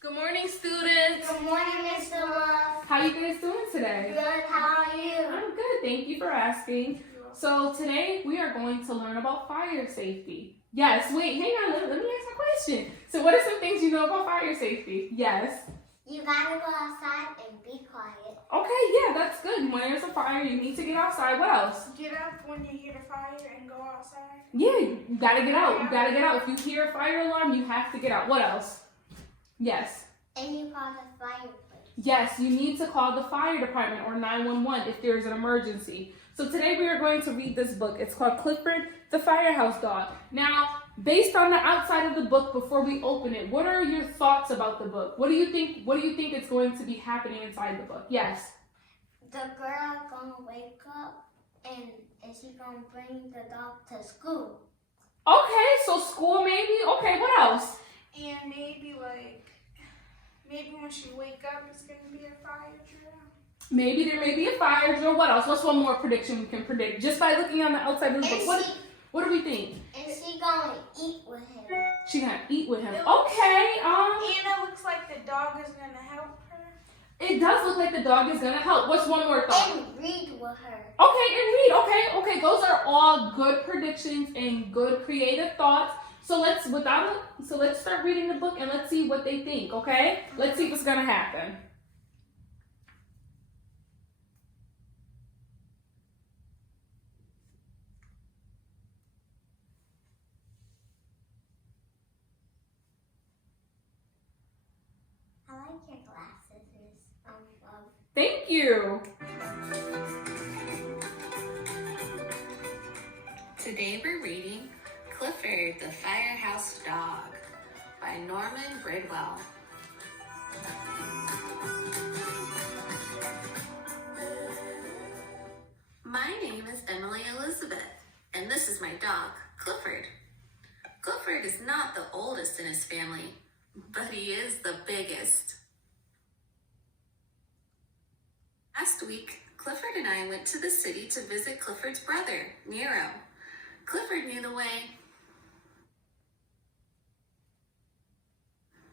Good morning, students. Good morning, Mr. Love. How you guys doing today? Good, how are you? I'm good, thank you for asking. So today we are going to learn about fire safety. Yes, wait, hang on, let me ask a question. So what are some things you know about fire safety? Yes. You gotta go outside and be quiet. Okay, yeah, that's good. When there's a fire, you need to get outside. What else? Get up when you hear the fire and go outside. Yeah, you gotta get out. You gotta get out. If you hear a fire alarm, you have to get out. What else? Yes. And you call the fireplace. Yes, you need to call the fire department or 911 if there's an emergency. So today we are going to read this book. It's called Clifford the Firehouse Dog. Now, based on the outside of the book, before we open it, what are your thoughts about the book? What do you think is going to be happening inside the book? Yes. The girl gonna wake up and she gonna bring the dog to school. Okay, so school maybe. Okay, what else? And maybe when she wake up, it's gonna be a fire drill. Maybe there may be a fire drill. What else? What's one more prediction we can predict just by looking on the outside of the book? What do we think? And she gonna eat with him. She gonna eat with him. Okay. And it looks like the dog is gonna help her. It does look like the dog is gonna help. What's one more thought? And read with her. Okay, and read. Okay. Those are all good predictions and good creative thoughts. So let's start reading the book and let's see what they think. Okay? Let's see what's gonna happen. I like your glasses, Miss Love. Thank you. Today we're reading Clifford the Firehouse Dog by Norman Bridwell. My name is Emily Elizabeth, and this is my dog, Clifford. Clifford is not the oldest in his family, but he is the biggest. Last week, Clifford and I went to the city to visit Clifford's brother, Nero. Clifford knew the way.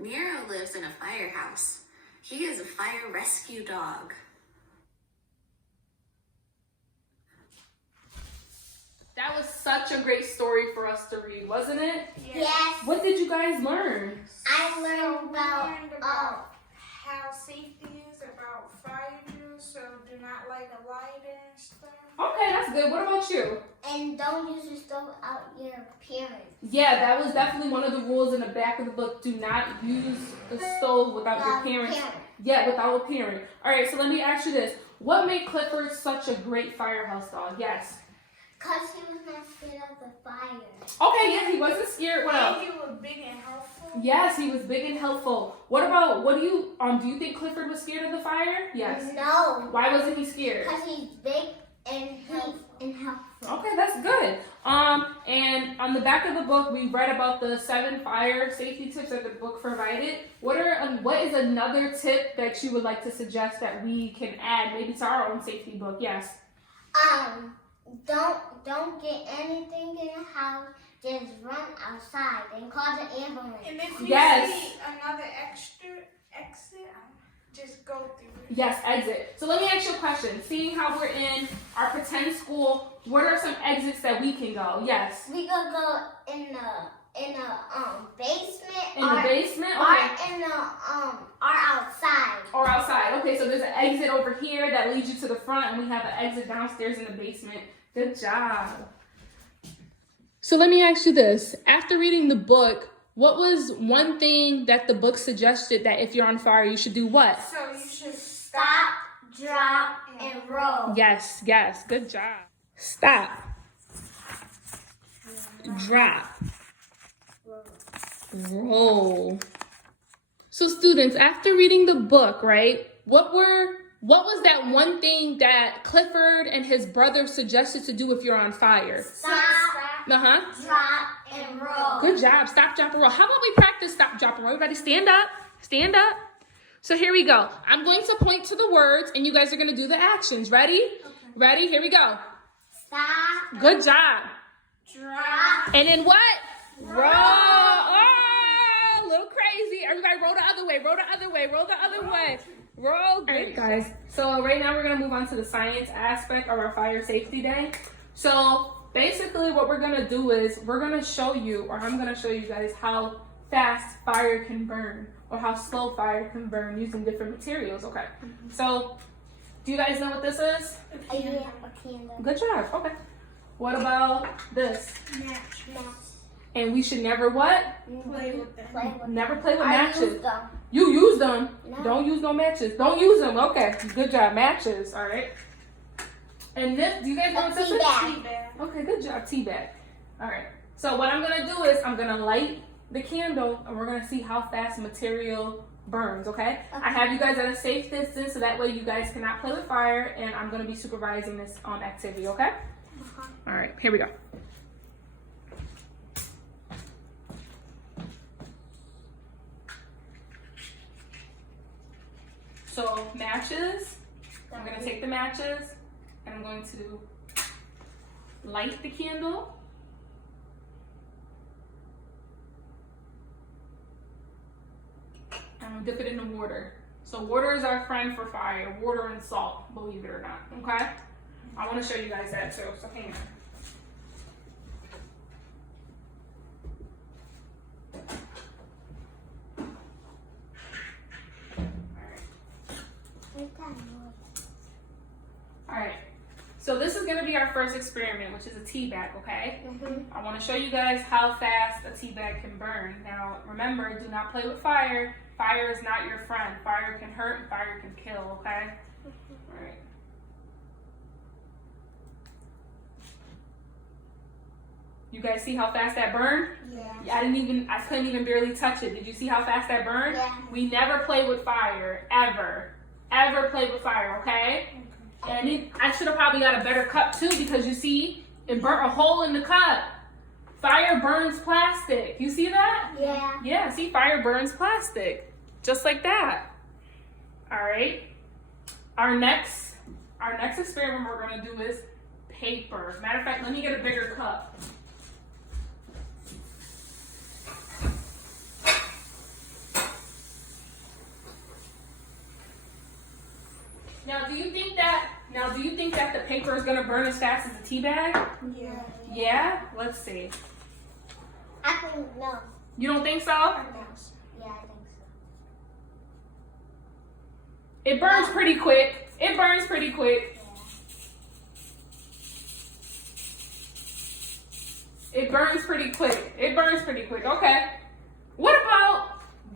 Nero lives in a firehouse. He is a fire rescue dog. That was such a great story for us to read, wasn't it? Yes. What did you guys learn? I learned about how safety is, about fire drills, so do not light a lighter and stuff. Okay, that's good. What about you? and don't use your stove out your appearance. Yeah, that was definitely one of the rules in the back of the book. Do not use the stove without your parents. Yeah, without a parent. All right, so let me ask you this. What made Clifford such a great firehouse dog? Yes. Because he was not scared of the fire. Okay, yeah, he wasn't scared. What else? And he was big and helpful. Yes, he was big and helpful. What do you think Clifford was scared of the fire? Yes. No. Why wasn't he scared? Because he's big and helpful. Okay, that's good. And on the back of the book, we read about the 7 fire safety tips that the book provided. What is another tip that you would like to suggest that we can add maybe to our own safety book? Yes. Don't get anything in the house. Just run outside and call the ambulance. And if you see another exit, just go through it. Yes, exit. So let me ask you a question. Seeing how we're in our pretend school, what are some exits that we can go? Yes. We could go in the basement. In the basement? Okay. Or in the or outside. Or outside. Okay, so there's an exit over here that leads you to the front, and we have an exit downstairs in the basement. Good job. So let me ask you this. After reading the book, what was one thing that the book suggested that if you're on fire, you should do what? So you should Stop, drop, and roll. Yes. Good job. Stop. Drop. Roll. So students, after reading the book, right, what was that one thing that Clifford and his brother suggested to do if you're on fire? Stop, drop, and roll. Good job. Stop, drop, and roll. How about we practice stop, drop, and roll? Everybody stand up. Stand up. So here we go. I'm going to point to the words, and you guys are going to do the actions. Ready? Okay. Ready? Here we go. Stop. Good job. Drop. And then what? Roll. Oh, a little crazy. Everybody roll. roll the other way, roll the other way, roll the other way. Roll. Great, guys. So right now we're gonna move on to the science aspect of our fire safety day. So basically what we're gonna do is we're gonna show you, or I'm gonna show you guys how fast fire can burn or how slow fire can burn using different materials, okay? So do you guys know what this is? A candle. Good job, okay. What about this? Match. And we should never what? Play with them. Play with Never play with I matches. use them. You use them. No. Don't use no matches. Don't use them. Okay. Good job. Matches. All right. And this, do you guys know what this is? Teabag. Teabag. Okay. Good job. Tea bag. All right. So what I'm gonna do is I'm gonna light the candle and we're gonna see how fast material burns. Okay. I have you guys at a safe distance so that way you guys cannot play with fire, and I'm gonna be supervising this activity. Okay. All right. Here we go. So matches, I'm gonna take the matches and I'm going to light the candle. And I'm gonna dip it in the water. So water is our friend for fire, water and salt, believe it or not, okay? I wanna show you guys that too, so hang on. Alright, so this is going to be our first experiment, which is a tea bag, okay? I want to show you guys how fast a tea bag can burn. Now, remember, do not play with fire. Fire is not your friend. Fire can hurt and fire can kill, okay? Alright. You guys see how fast that burned? Yeah. I couldn't even barely touch it. Did you see how fast that burned? Yeah. We never play with fire, ever. Ever play with fire, okay? And I should have probably got a better cup too, because you see, it burnt a hole in the cup. Fire burns plastic. You see that? Yeah. Yeah, see, fire burns plastic. Just like that. All right. Our next experiment we're gonna do is paper. Matter of fact, let me get a bigger cup. Now, do you think that the paper is gonna burn as fast as the tea bag? Yeah. Yeah? Let's see. I think no. You don't think so? Yeah, I think so. It burns pretty quick. It burns pretty quick. It burns pretty quick. It burns pretty quick. Okay. What about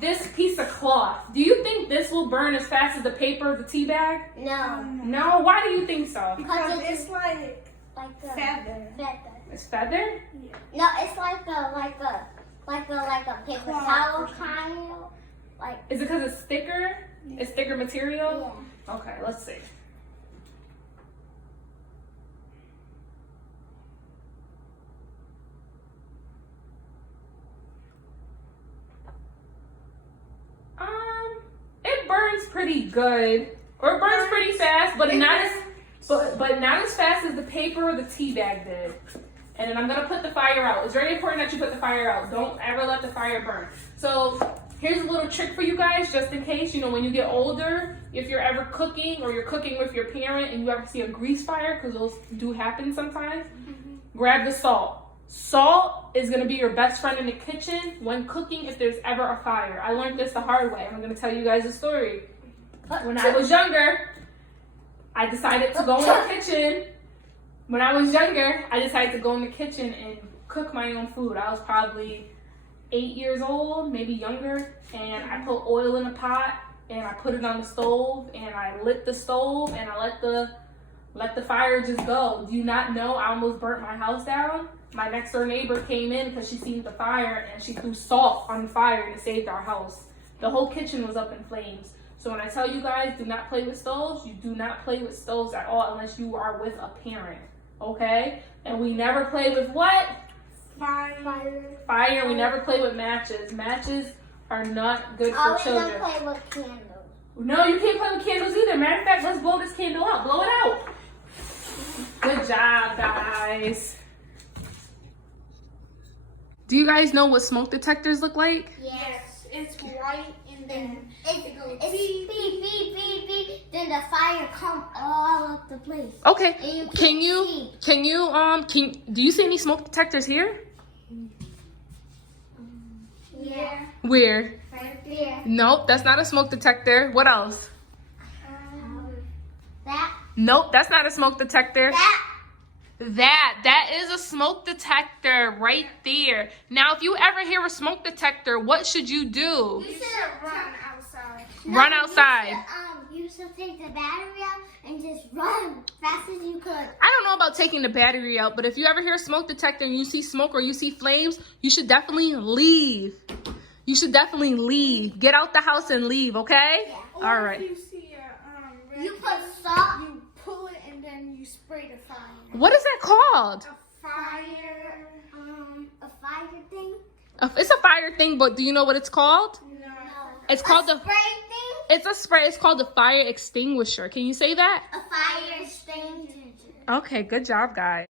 this piece of cloth? Do you think this will burn as fast as the paper of the tea bag? No. No? Why do you think so? Because it's like Like a feather. feather. It's feather? No, it's like a paper Cloth. towel kind of. Like Is it because it's thicker? It's thicker material? yeah. Okay, let's see. It burns pretty good, or it burns pretty fast, but not as fast as the paper or the tea bag did. And then I'm gonna put the fire out. It's very important that you put the fire out. Don't ever let the fire burn. So here's a little trick for you guys, just in case, when you get older, if you're ever cooking or you're cooking with your parent and you ever see a grease fire, because those do happen sometimes, grab the salt. Salt is gonna be your best friend in the kitchen when cooking if there's ever a fire. I learned this the hard way. I'm gonna tell you guys a story. When I was younger, I decided to go in the kitchen. When I was younger, I decided to go in the kitchen and cook my own food. I was probably 8 years old, maybe younger, and I put oil in a pot and I put it on the stove and I lit the stove and I let the fire just go. Do you not know I almost burnt my house down? My next door neighbor came in because she seen the fire and she threw salt on the fire and it saved our house. The whole kitchen was up in flames. So when I tell you guys do not play with stoves, you do not play with stoves at all unless you are with a parent, okay? And we never play with what? Fire. Fire. We never play with matches. Matches are not good for Always children. gonna play with candles. No, you can't play with candles either. Matter of fact, let's blow this candle out. Blow it out. Good job, guys. Do you guys know what smoke detectors look like? Yes. it's white and then it goes It's beep. beep, beep, beep, beep. Then the fire come all up the place. Okay. And you Can can't see. do you see any smoke detectors here? Yeah. Where? Right there. Nope, that's not a smoke detector. What else? That. Nope, that's not a smoke detector. That. That is a smoke detector right there. Now, if you ever hear a smoke detector, what should you do? You should run outside. Run outside. You should take the battery out and just run fast as you could. I don't know about taking the battery out, but if you ever hear a smoke detector and you see smoke or you see flames, you should definitely leave. You should definitely leave. Get out the house and leave, okay? Or All if right. you see a red You put light, salt. you pull it and then you spray the fire. What is that called? A fire. A fire thing. It's a fire thing, but do you know what it's called? No. It's called a the. spray thing. It's a spray. It's called the fire extinguisher. Can you say that? A fire extinguisher. Okay, good job, guys.